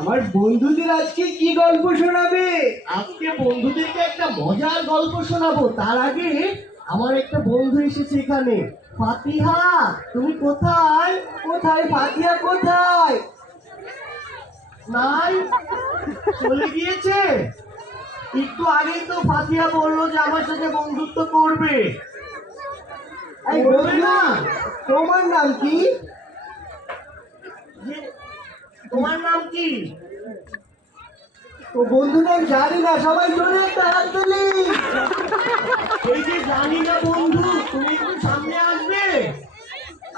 আমার বন্ধুদের আজকে কি গল্প শোনাবে? আজকে বন্ধুদেরকে একটা মজার গল্প শোনাবো। তার আগে আমার একটা বন্ধু এসেছে এখানে। ফাতিহা, তুমি কোথায়? কোথায় ফাতিহা কোথায়? নাই, চলে গিয়েছে। একটু আগেই তো ফাতিহা বললো যে আমার সাথে বন্ধুত্ব করবে। এই করবে বন্ধু, না? তোমার নাম কি? তোমার নাম কি? তো বন্ধু নাম জানি না, সবাই জোরে একটা হাত তুলি। এই যে জানি না বন্ধু, তুমি একটু সামনে আসবে।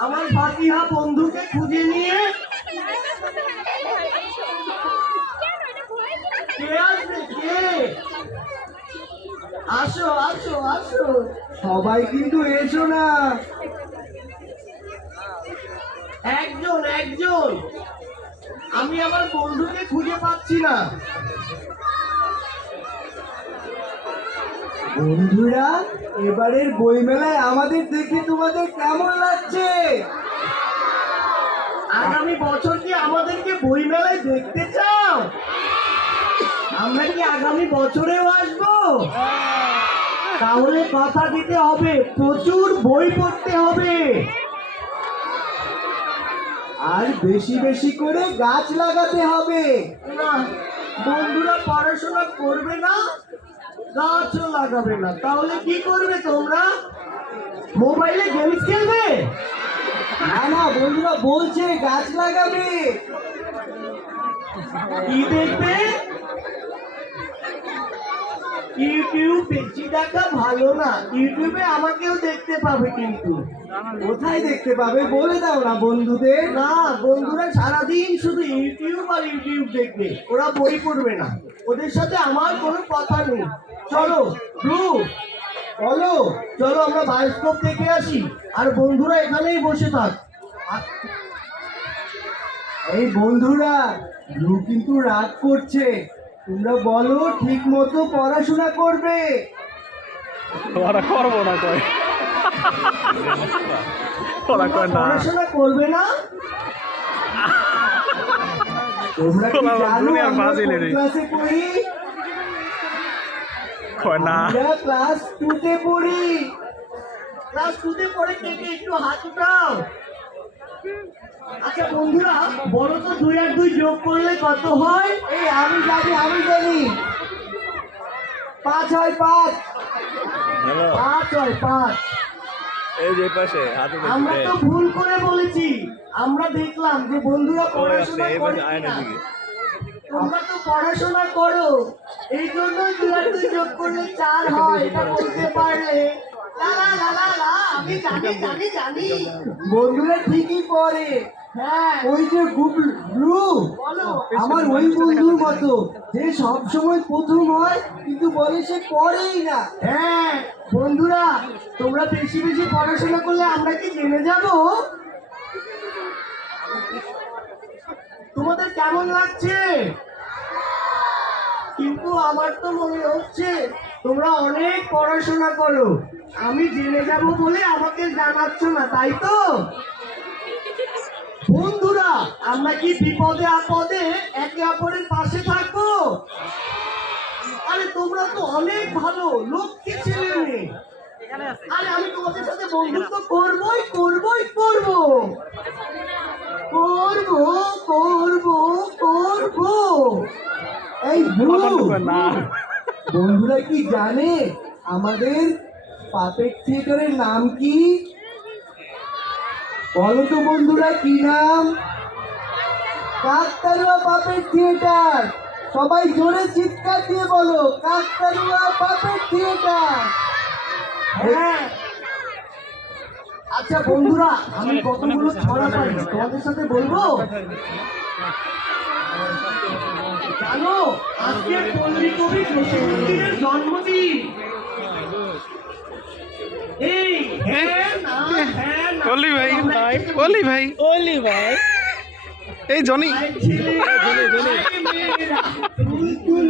আমার ফাতিহা বন্ধুকে খুঁজে নিয়ে কে আসবে? কে? আসো আসো আসো। সবাই কিন্তু এসো না। একজন একজন, আমি আমার বন্ধুকে খুঁজে পাচ্ছি না। বন্ধুরা, এবারের বইমেলায় আমাদের দেখে তোমাদের কেমন লাগছে? আগামী বছর কি আমাদেরকে বই মেলায় দেখতে চাও? আমরা কি আগামী বছরেও আসবো? তাহলে কথা দিতে হবে, প্রচুর বই পড়তে হবে। আর বেশি বেশি করে গাছ লাগাতে হবে। না, বন্ধুরা পড়াশোনা করবে না, গাছও লাগাবে না, তাহলে কি করবে তোমরা? মোবাইলে গেমস খেলবে? না না, বন্ধুরা বলছে গাছ লাগাবে। কি দেখবে? ইউটিউব বেশি দেখা ভালো না। ইউটিউবে আমাকেও দেখতে পাবে, কিন্তু কোথায় দেখতে পাবে বলে দাও না বন্ধুদের। না, বন্ধুরা সারাদিন শুধু ইউটিউব আর ইউটিউব দেখবে, ওরা বই পড়বে না। ওদের সাথে আমার কোনো কথা নেই। চলো ব্লু, বলো। চলো আমরা বায়োস্কোপ দেখে আসি, আর বন্ধুরা এখানেই বসে থাক। এই বন্ধুরা, ব্লু কিন্তু রাগ করছে। তোমরা বলো ঠিক মতো পড়াশোনা করবে। ওরা করবো না কয় ওরা কয় না পড়াশোনা করবে না? তোমরা কি তোমরা জানো দুনিয়ার আমরা ফাজিল কোন এরই। ক্লাসে পড়ি? কয় না আমরা ক্লাস 2 তে পড়ি। ক্লাস 2 তে পড়ে কে কে একটু হাত উঠাও। আচ্ছা বন্ধুরা, বলো তো 2 আর 2 যোগ করলে কত হয়? এই আমি জানি 5 হয় 5। হ্যালো 5 হয় 5। এই যে পাশে হাতে আমরা দেখতে তো ভুল করে বলেছি। আমরা দেখলাম যে বন্ধুরা পড়াশোনা এই করে পাশে আয়না কিনা। দিকে তোমরা তো পড়াশোনা করো, এই জন্য 2 আর 2 যোগ করলে 4 হয়, এটা বলতে পারলে। লা লা লা লা লা, আমি জানি। বন্ধুরা ঠিকই পড়ে। হ্যাঁ, ওই যে ব্লু, বলো। আমার ওই বন্ধুর মতো, যে সব সময় প্রথম হয় কিন্তু বলে সে পড়েই না। হ্যাঁ বন্ধুরা, তোমরা বেশি বেশি পড়াশোনা করলে আমরা কি জেনে যাব? তোমাদের কেমন লাগছে? কিন্তু আমার তো মনে হচ্ছে তোমরা অনেক পড়াশোনা করো, আমি জেনে যাব বলে আমাকে জানাচ্ছ না, তাই তো? বন্ধুরা, আমরা কি বিপদে আপদে একে অপরের পাশে থাকবো? আরে তোমরা তো অনেক ভালো, লক্ষ্মী ছেলে মেয়ে। আরে আমি তোমাদের সাথে বন্ধুত্ব করবই। এই ব্লু, না বন্ধুরা কি জানে আমাদের পাপেট থিয়েটারের নাম কি? বলো তো বন্ধুরা, কি নাম? কাকতাড়ুয়া পাপেট থিয়েটার। সবাই জোরে চিৎকার দিয়ে বলো, কাকতাড়ুয়া পাপেট থিয়েটার। হ্যাঁ। আচ্ছা বন্ধুরা, আমি কতগুলো ছড়া পারি তোমাদের সাথে বলবো। জানো আজকে পল্লী কবি জসীমউদ্দিনের জন্মদিন। এই হ্যাঁ না, অলি ভাই অলি ভাই এই জনি ছেলে মেয়েরা তুই তুই